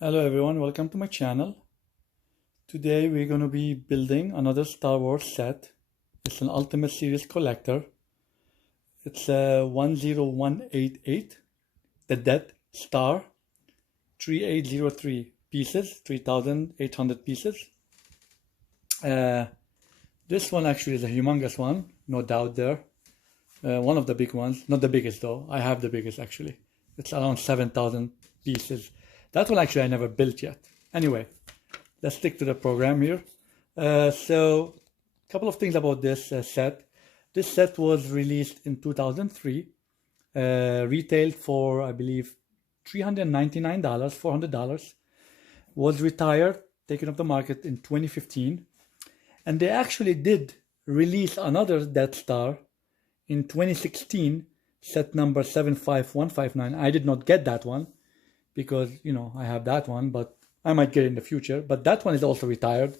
Hello everyone, welcome to my channel. Today we're going to be building another Star Wars set. It's an Ultimate Series collector. It's 10188, the Death Star, 3803 pieces, 3800 pieces. This one actually is a humongous one, no doubt there. One of the big ones, not the biggest though, I have the biggest actually. It's around 7,000 pieces. That one actually I never built yet. Anyway, let's stick to the program here. So, a couple of things about this set. This set was released in 2003, retailed for, I believe, $399, $400. Was retired, taken off the market in 2015. And they actually did release another Death Star in 2016, set number 75159. I did not get that one, because, you know, I have that one, but I might get it in the future. But that one is also retired. I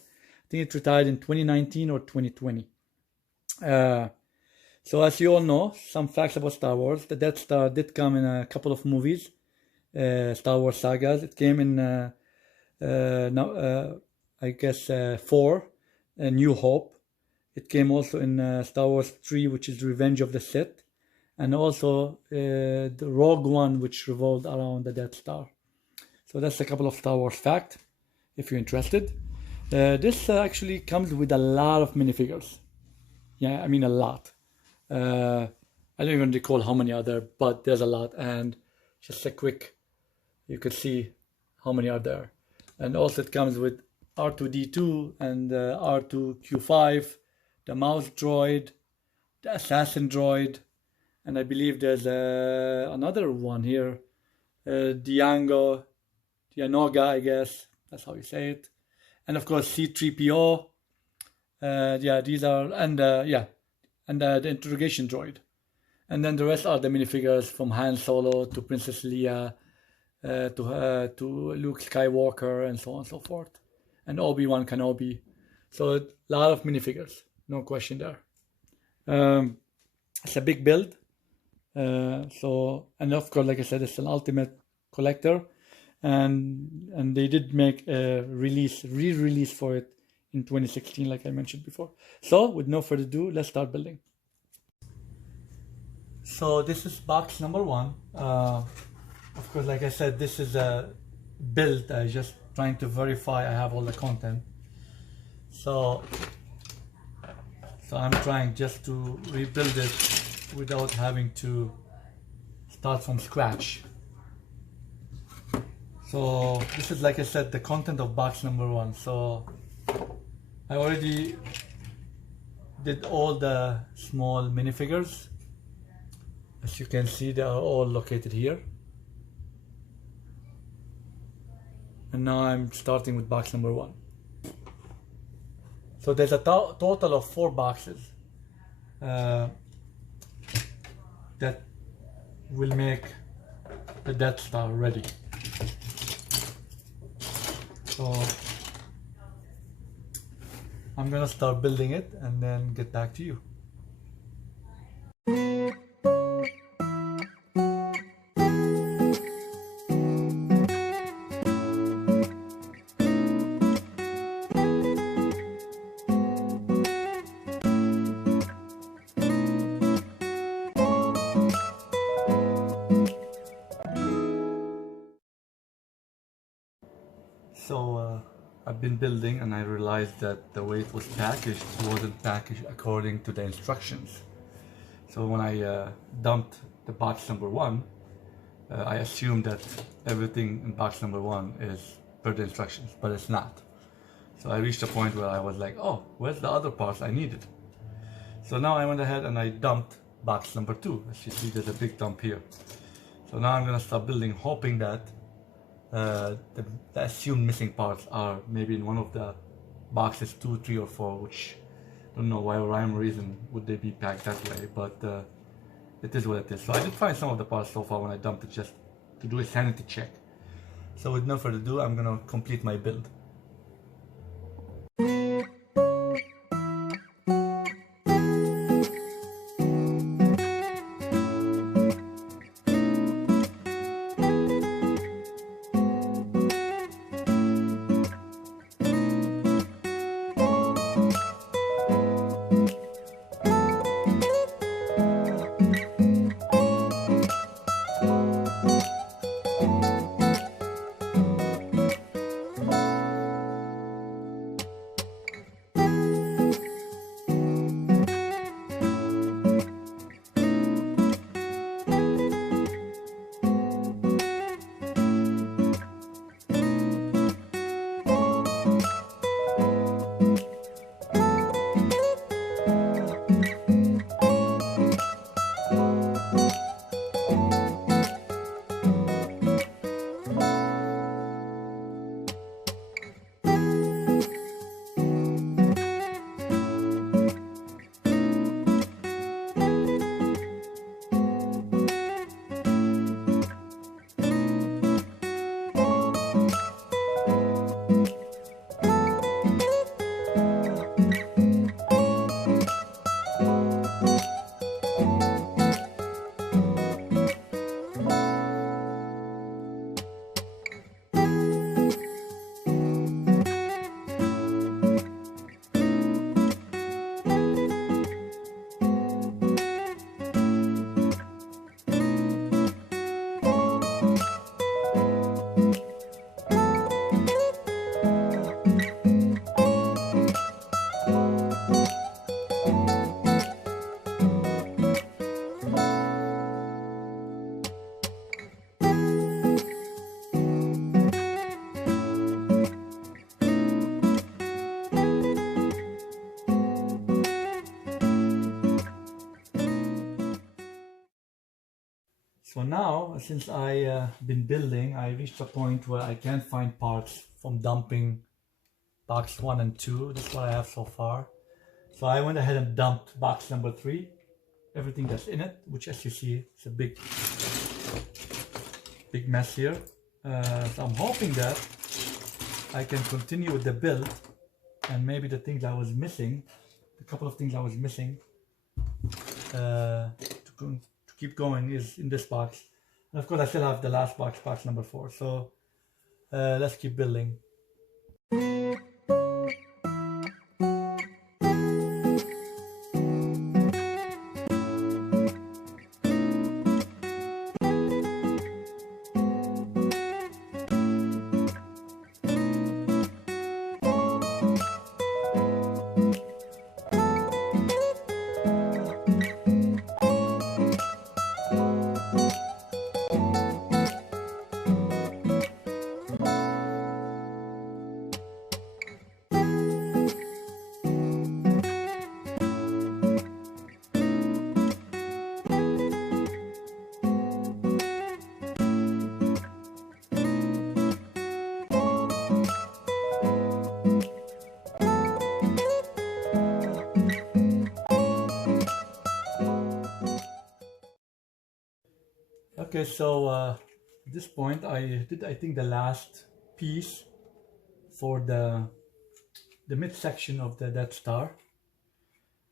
think it retired in 2019 or 2020. So as you all know, some facts about Star Wars. The Death Star did come in a couple of movies, Star Wars sagas. It came in, I guess, 4, New Hope. It came also in Star Wars 3, which is Revenge of the Sith. And also the Rogue One, which revolved around the Death Star. So that's a couple of Star Wars facts, if you're interested. This actually comes with a lot of minifigures. Yeah, I mean a lot. I don't even recall how many are there, but there's a lot. And just a quick, you can see how many are there. And also it comes with R2-D2 and R2-Q5, the mouse droid, the assassin droid, and I believe there's another one here, Dianoga, I guess, that's how you say it. And of course C-3PO, yeah, these are, and the interrogation droid. And then the rest are the minifigures from Han Solo to Princess Leia, to Luke Skywalker, and so on and so forth. And Obi-Wan Kenobi. So a lot of minifigures, no question there. It's a big build. And of course, like I said, it's an ultimate collector, and they did make a re-release for it in 2016, like I mentioned before. So with no further ado, let's start building. So this is box number 1. Of course, like I said, this is a build. I just trying to verify I have all the content. So I'm trying just to rebuild it without having to start from scratch. So this is, like I said, the content of box number 1. So I already did all the small minifigures. As you can see, they are all located here. And now I'm starting with box number 1. So there's a total of 4 boxes that will make the Death Star ready. So I'm gonna start building it and then get back to you. So I've been building, and I realized that the way it was packaged wasn't packaged according to the instructions. So when I dumped the box number 1, I assumed that everything in box number 1 is per the instructions, but it's not. So I reached a point where I was like, oh, where's the other parts I needed? So now I went ahead and I dumped box number 2. As you see, there's a big dump here. So now I'm gonna start building, hoping that the assumed missing parts are maybe in one of the boxes 2, 3, or 4, which I don't know why rhyme or reason would they be packed that way, but it is what it is. So I did find some of the parts so far when I dumped it, just to do a sanity check. So with no further ado, I'm gonna complete my build. So now, since I been building, I reached a point where I can't find parts from dumping box 1 and 2. This is what I have so far. So I went ahead and dumped box number 3, everything that's in it, which as you see, it's a big mess here. So I'm hoping that I can continue with the build, and maybe the things I was missing, a couple of things I was missing, to keep going is in this box. And of course I still have the last box, box number 4. So let's keep building. Okay, so at this point I think the last piece for the midsection of the Death Star.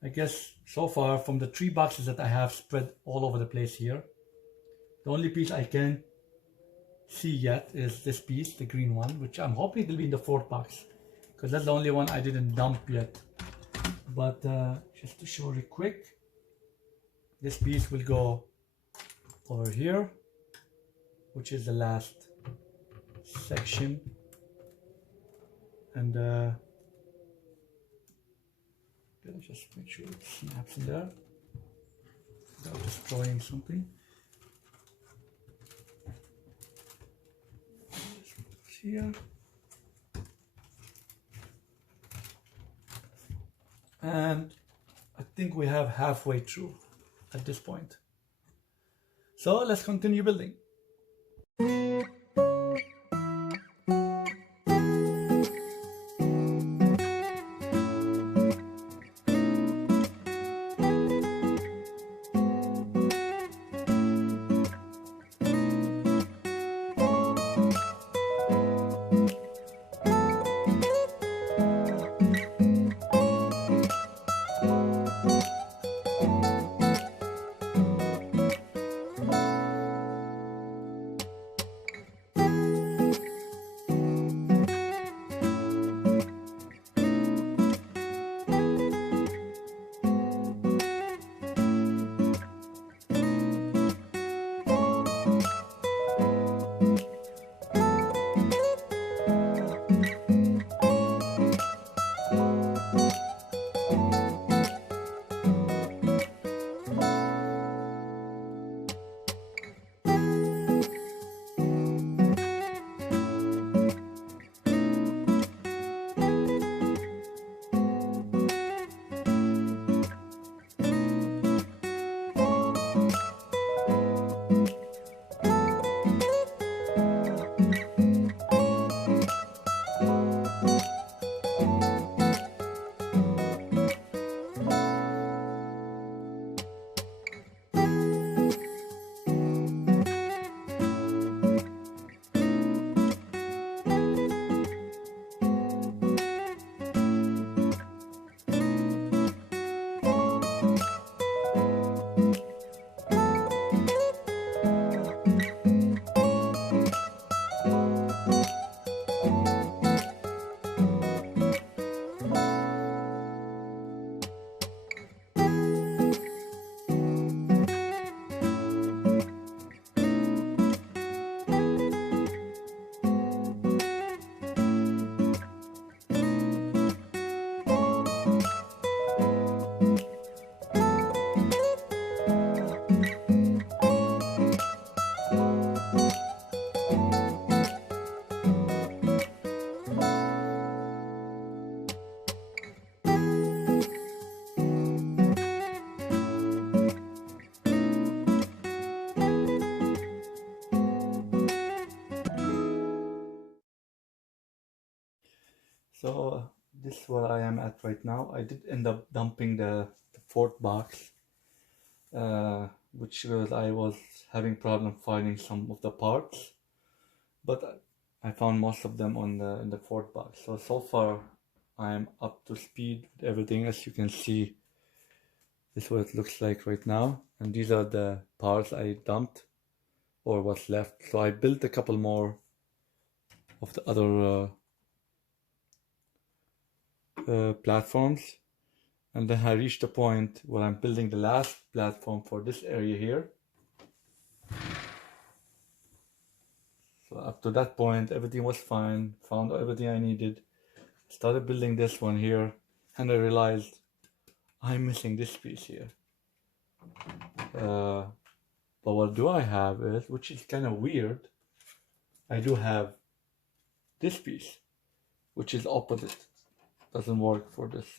I guess so far from the 3 boxes that I have spread all over the place here, the only piece I can see yet is this piece, the green one, which I'm hoping it will be in the 4th box, because that's the only one I didn't dump yet. But just to show you quick, this piece will go over here, which is the last section, and just make sure it snaps in there without destroying something. Here, and I think we have halfway through at this point. So let's continue building. So this is where I am at right now. I did end up dumping the fourth box, which was I was having problem finding some of the parts, but I found most of them on in the fourth box. So far I am up to speed with everything. As you can see, this is what it looks like right now, and these are the parts I dumped or what's left. So I built a couple more of the other platforms, and then I reached a point where I'm building the last platform for this area here. So up to that point everything was fine, found everything I needed, started building this one here, and I realized I'm missing this piece here. But what do I have is, which is kind of weird, I do have this piece, which is opposite. Doesn't work for this.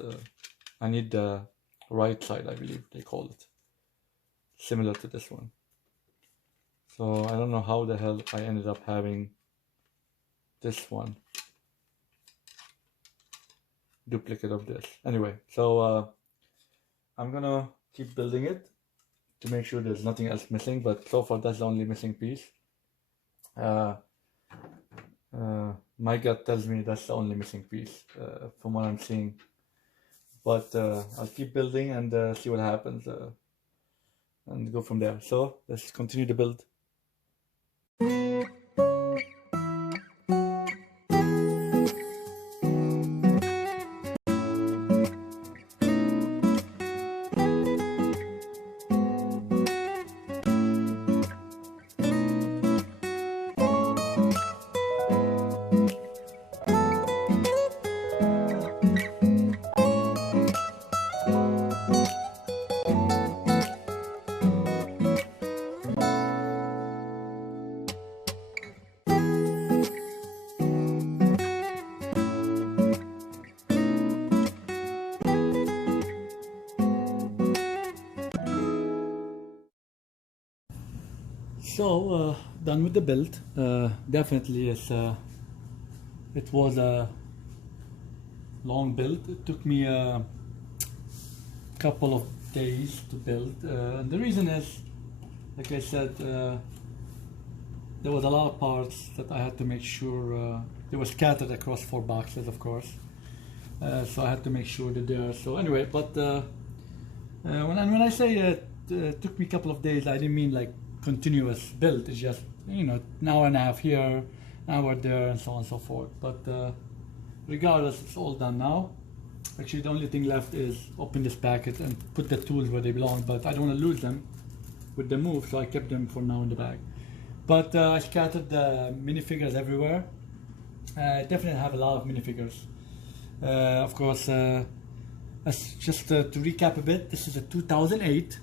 I need the right side, I believe they call it, similar to this one. So I don't know how the hell I ended up having this one, duplicate of this. Anyway, so I'm gonna keep building it to make sure there's nothing else missing, but so far that's the only missing piece. My gut tells me that's the only missing piece from what I'm seeing, but I'll keep building and see what happens and go from there. So let's continue to build. So done with the build. Definitely it was a long build. It took me a couple of days to build, and the reason is, like I said, there was a lot of parts that I had to make sure they were scattered across 4 boxes, of course, so I had to make sure that they are. So anyway, but when I say it took me a couple of days, I didn't mean like continuous build. It's just, you know, an hour and a half here, an hour there, and so on and so forth. But regardless, it's all done now. Actually, the only thing left is open this packet and put the tools where they belong, but I don't want to lose them with the move, so I kept them for now in the bag. But I scattered the minifigures everywhere. I definitely have a lot of minifigures. Of course, just to recap a bit, this is a 2008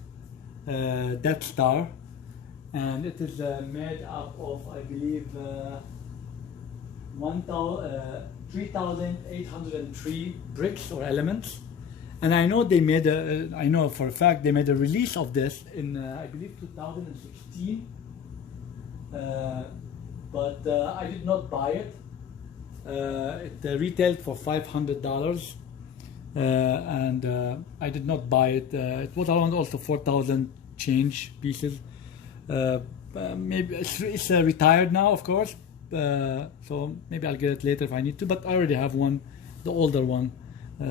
Death Star, and it is made up of, I believe, 3,803 bricks or elements. And I know they made I know for a fact they made a release of this in, I believe, 2016. But I did not buy it. It retailed for $500, and I did not buy it. It was around also 4,000 change pieces. Maybe it's retired now, of course, so maybe I'll get it later if I need to, but I already have one, the older one,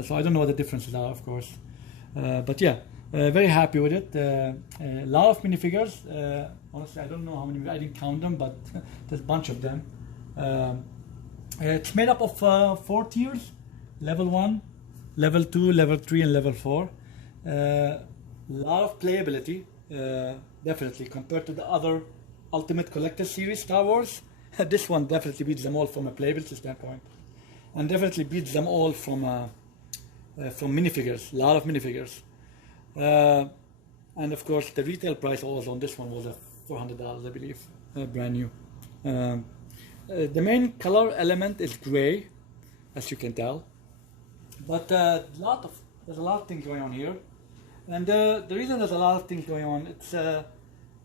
so I don't know what the differences are, of course, but yeah, very happy with it. A lot of minifigures. Honestly, I don't know how many, I didn't count them, but there's a bunch of them. It's made up of 4 tiers: level 1, level 2, level 3, and level 4. A lot of playability. Definitely compared to the other Ultimate Collector Series Star Wars, this one definitely beats them all from a playability standpoint, and definitely beats them all from minifigures. A lot of minifigures, and of course the retail price also on this one was $400, I believe, brand new. The main color element is gray, as you can tell, but there's a lot of things going on here. And the reason there's a lot of things going on,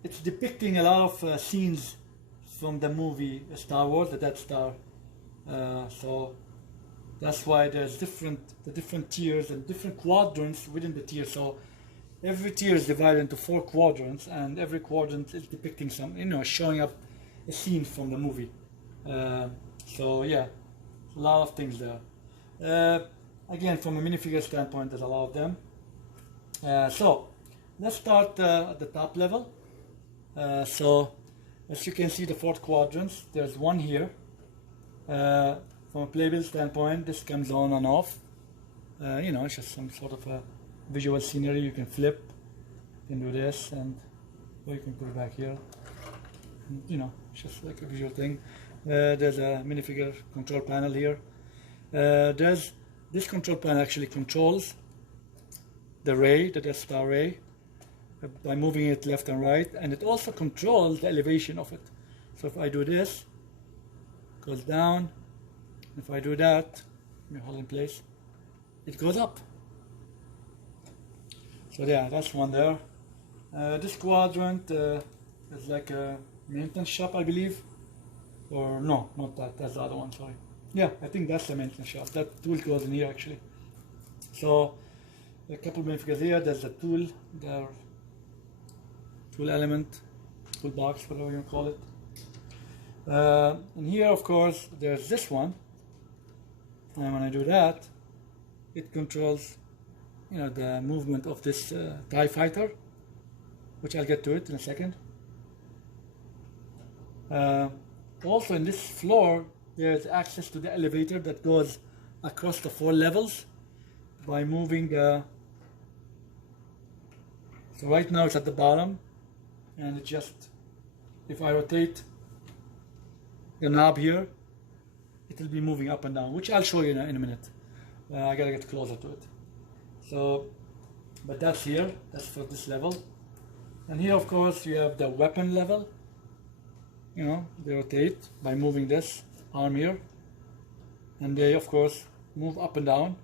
it's depicting a lot of scenes from the movie Star Wars, the Death Star. So That's why there's the different tiers and different quadrants within the tier. So every tier is divided into 4 quadrants, and every quadrant is depicting some, showing up a scene from the movie. So yeah, a lot of things there. Again, from a minifigure standpoint, there's a lot of them. So let's start at the top level. So as you can see, the 4 quadrants, there's one here. From a playbill standpoint, this comes on and off. It's just some sort of a visual scenery. You can flip, you can do this, or you can put it back here. It's just like a visual thing. There's a minifigure control panel here. This control panel actually controls the ray, the Death Star ray, by moving it left and right, and it also controls the elevation of it. So if I do this, it goes down. If I do that, let me hold in place, it goes up. So yeah, that's one there. This quadrant is like a maintenance shop, I believe. Or no, not that, that's the other one, sorry. Yeah, I think that's the maintenance shop. That tool goes in here actually. So a couple of minifigures here, there's the tool, the tool element, toolbox, whatever you call it. And here, of course, there's this one. And when I do that, it controls, the movement of this TIE fighter, which I'll get to it in a second. Also, in this floor, there's access to the elevator that goes across the 4 levels by moving. So right now it's at the bottom, and it just, if I rotate the knob here, it will be moving up and down, which I'll show you in a minute. I gotta get closer to it. So, but that's here, that's for this level. And here, of course, you have the weapon level. They rotate by moving this arm here. And they, of course, move up and down.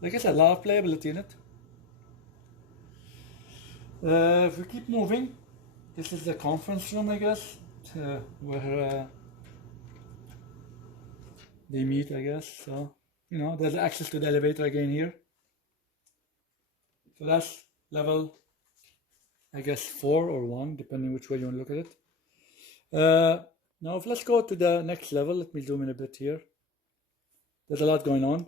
Like I said, a lot of playability in it. If we keep moving, this is the conference room, I guess, where they meet, I guess. So, there's access to the elevator again here. So that's level, I guess, 4 or 1, depending which way you want to look at it. Now, if let's go to the next level. Let me zoom in a bit here. There's a lot going on.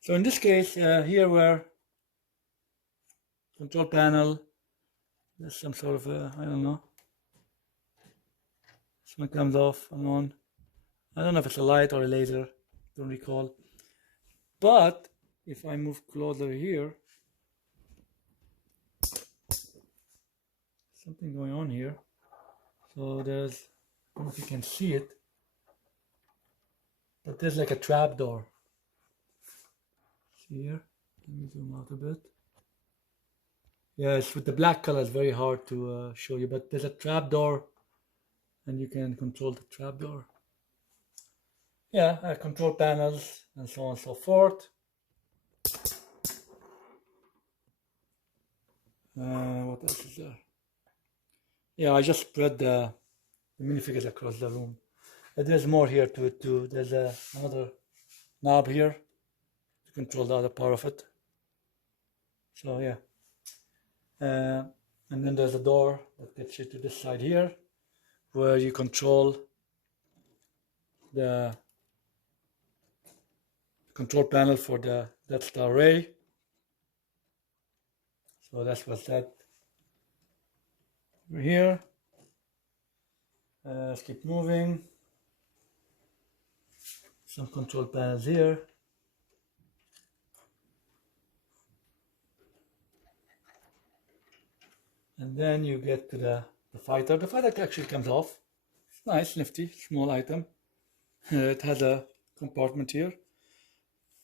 So in this case, here where control panel, there's some sort of I don't know. This one comes off and on. I don't know if it's a light or a laser, don't recall. But if I move closer here, something going on here. So there's, I don't know if you can see it, but there's like a trap door. See here? Let me zoom out a bit. Yeah, it's with the black color, it's very hard to show you, but there's a trap door, and you can control the trap door. Yeah, control panels and so on and so forth. What else is there? Yeah, I just spread the minifigures across the room. There's more here to it too. There's another knob here to control the other part of it. So yeah. And then there's a door that gets you to this side here, where you control the control panel for the Death Star ray. So that's what's that over here. Let's keep moving. Some control panels here. And then you get to the fighter. The fighter actually comes off. It's nice, nifty, small item. It has a compartment here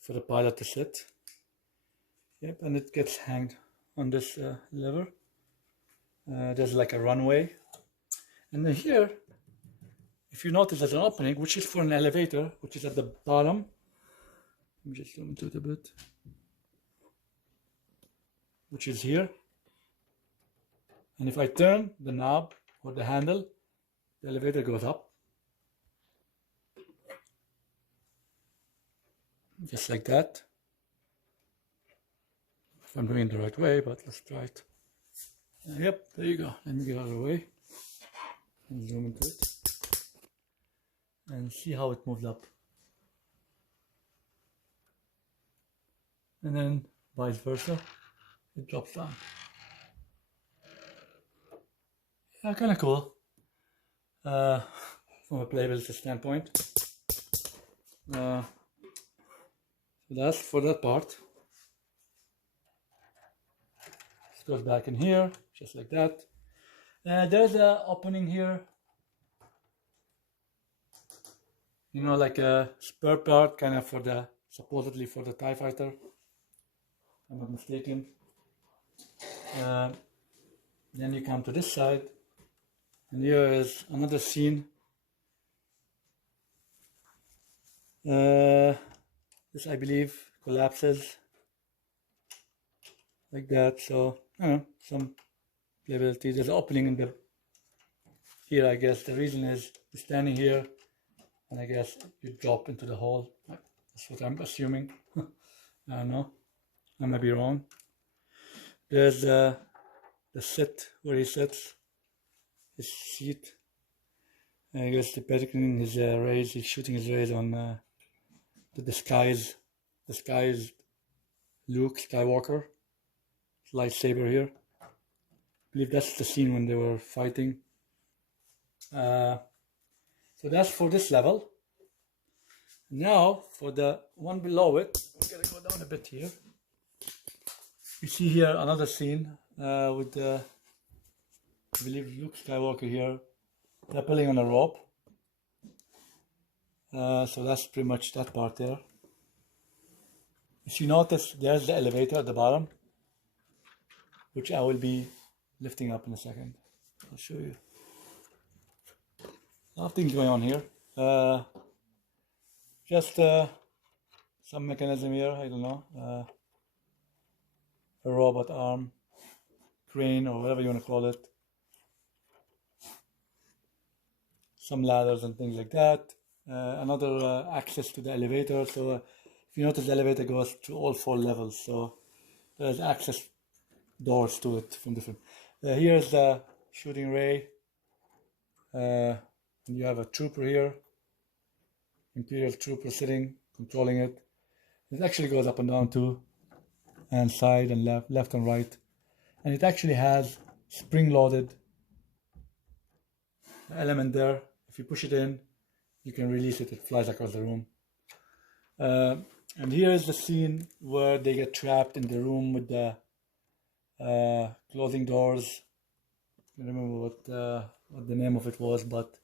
for the pilot to sit. Yep, and it gets hanged on this lever. There's like a runway. And then here, if you notice, there's an opening, which is for an elevator, which is at the bottom. Let me just zoom into it a bit. Which is here. And if I turn the knob or the handle, the elevator goes up. just like that. If I'm doing it the right way, but let's try it. Yep, there you go. Let me get out of the way and zoom into it and see how it moves up. And then vice versa, it drops down. Yeah, kind of cool from a playability standpoint. So that's for that part. It goes back in here, just like that. There's an opening here, you know, like a spare part, kind of for the, supposedly for the TIE fighter, if I'm not mistaken. Then you come to this side, and here is another scene. This, I believe, collapses like that. So, I don't know, some playability. There's an opening in the here, I guess. The reason is you're standing here, and I guess you drop into the hole. That's what I'm assuming. I don't know. I might be wrong. There's the sit where he sits, his seat. I guess depicting his rays. He's shooting his rays on the disguised Luke Skywalker. His lightsaber here. I believe that's the scene when they were fighting. So that's for this level. Now for the one below it, I'm gonna go down a bit here. You see here another scene with I believe Luke Skywalker here rappelling on a rope. So that's pretty much that part there. If you notice, there's the elevator at the bottom, which I will be lifting up in a second. I'll show you. A lot of things going on here. Just some mechanism here, I don't know. A robot arm, crane, or whatever you want to call it. Some ladders and things like that. Another access to the elevator. So if you notice, the elevator goes to all 4 levels. So there's access doors to it from different. Here's the shooting ray. And you have a trooper here, Imperial trooper sitting, controlling it. It actually goes up and down too, and side and left and right. And it actually has spring-loaded element there. If you push it in, you can release it. It flies across the room. And here is the scene where they get trapped in the room with the closing doors. I don't remember what the name of it was, but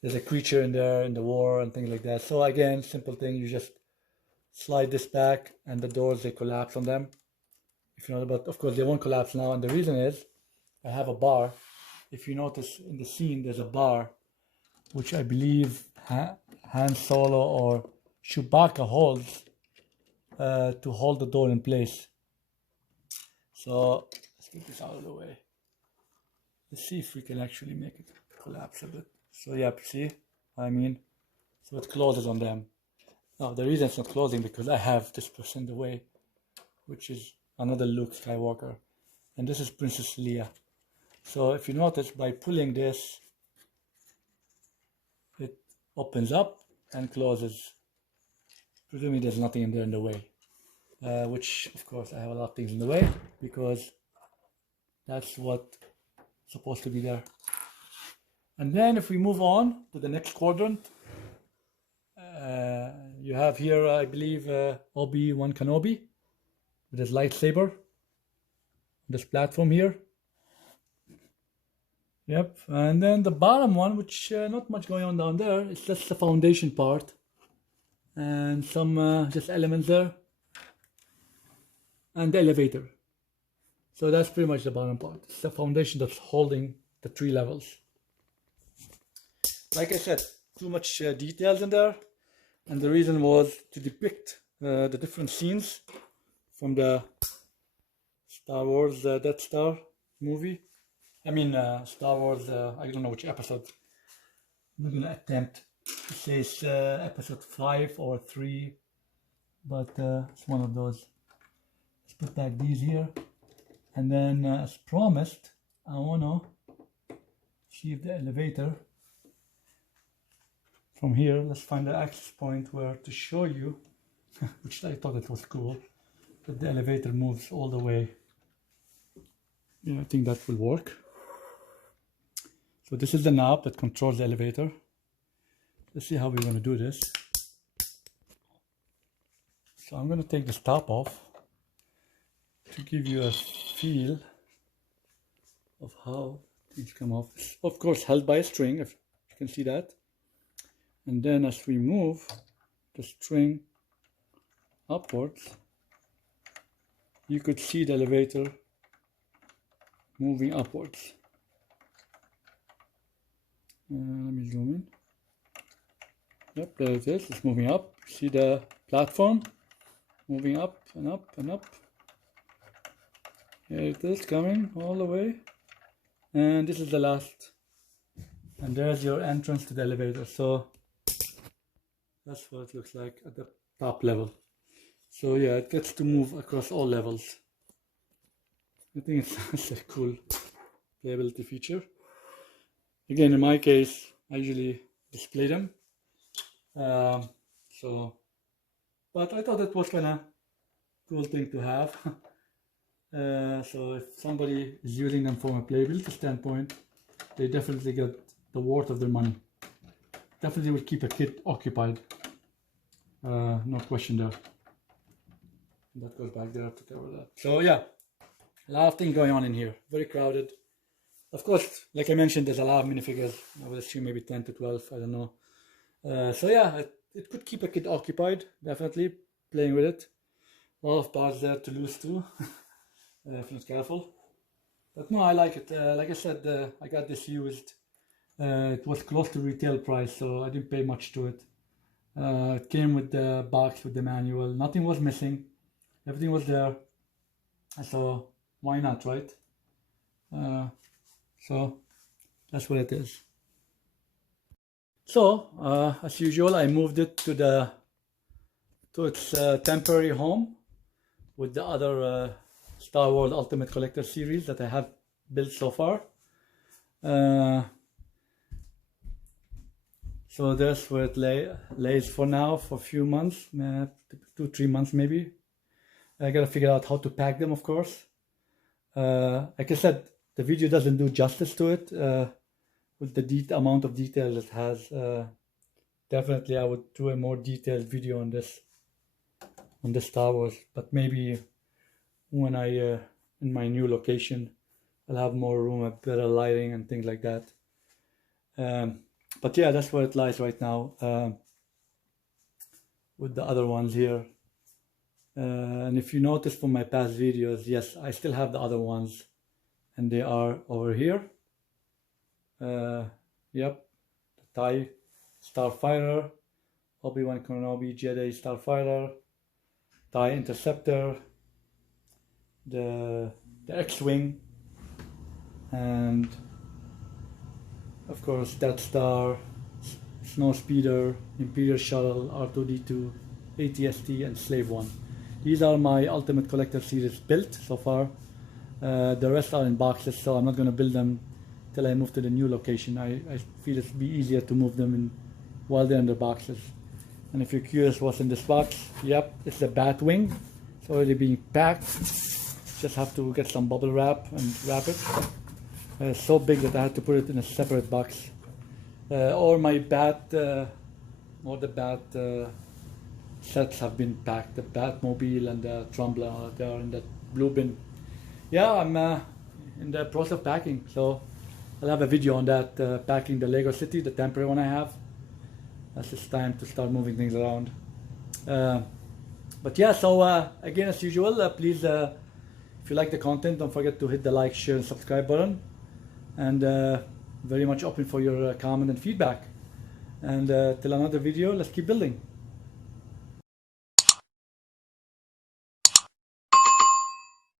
there's a creature in there in the war and things like that. So again, simple thing, you just slide this back and the doors, they collapse on them. If you know, but of course they won't collapse now, and the reason is I have a bar. If you notice in the scene, there's a bar, which I believe Han Solo or Chewbacca holds to hold the door in place. So let's get this out of the way. Let's see if we can actually make it collapse a bit. So yeah, see, I mean, so it closes on them. Now the reason it's not closing because I have this person in the way, which is another Luke Skywalker, and this is Princess Leia. So if you notice, by pulling this, it opens up and closes. Presumably there's nothing in there in the way, which of course I have a lot of things in the way because that's what's supposed to be there. And then if we move on to the next quadrant, you have here, I believe, Obi-Wan Kenobi with his lightsaber. This platform here. Yep, and then the bottom one, which not much going on down there, it's just the foundation part. And some just elements there. And the elevator. So that's pretty much the bottom part. It's the foundation that's holding the 3 levels. Like I said, too much details in there, and the reason was to depict the different scenes from the Star Wars Death Star movie. I mean Star Wars, I don't know which episode. I'm not going to attempt to say it's episode 5 or 3 but it's one of those. Let's put back these here, and then as promised, I wanna see if the elevator from here, let's find the access point where to show you, which I thought it was cool, that the elevator moves all the way. Yeah, I think that will work. So this is the knob that controls the elevator. Let's see how we're going to do this. So I'm going to take this top off to give you a feel of how things come off. It's of course held by a string, if you can see that. And then as we move the string upwards, you could see the elevator moving upwards. Let me zoom in. Yep, there it is. It's moving up. See the platform moving up and up and up. Here it is, coming all the way. And this is the last. And there's your entrance to the elevator. So that's what it looks like at the top level. So yeah, it gets to move across all levels. I think it's a cool playability feature. Again, in my case, I usually display them. But I thought it was kind of cool thing to have. So if somebody is using them from a playability standpoint, they definitely get the worth of their money. Definitely will keep a kid occupied. No question there. That goes back there to cover that. So yeah, a lot of things going on in here. Very crowded. Of course, like I mentioned, there's a lot of minifigures. I would assume maybe 10 to 12, I don't know. So yeah, it could keep a kid occupied, definitely, playing with it. A lot of parts there to lose too, if not careful. But no, I like it. Like I said, I got this used. It was close to retail price, so I didn't pay much to it. It came with the box, with the manual. Nothing was missing. Everything was there. So why not, right? So that's what it is. So as usual, I moved it to its temporary home with the other Star Wars Ultimate Collector series that I have built so far. So that's where it lays for now, for a few months, 2-3 months maybe. I gotta figure out how to pack them, of course. Like I said, the video doesn't do justice to it with the amount of detail it has. Definitely, I would do a more detailed video on this Star Wars. But maybe when I in my new location, I'll have more room, better lighting, and things like that. But yeah, that's where it lies right now, with the other ones here. And if you notice from my past videos, yes, I still have the other ones, and they are over here. Yep, the TIE Starfighter, Obi-Wan Kenobi Jedi Starfighter, TIE Interceptor, the X-Wing, and of course Death Star, Snowspeeder, Imperial Shuttle, R2-D2, AT-ST, and Slave One. These are my Ultimate Collector series built so far. The rest are in boxes, so I'm not going to build them till I move to the new location. I feel it'd be easier to move them in while they're in the boxes. And if you're curious what's in this box, yep, it's the Batwing. It's already being packed. Just have to get some bubble wrap and wrap it. It's so big that I had to put it in a separate box. Or my Bat, or the Bat sets have been packed. The Batmobile and the Trumbler, they are in that blue bin. Yeah, I'm in the process of packing, so I'll have a video on that, packing the Lego City, the temporary one I have. That's just time to start moving things around. But yeah, so again, as usual, please, if you like the content, don't forget to hit the like, share, and subscribe button. And very much open for your comment and feedback. And till another video, let's keep building.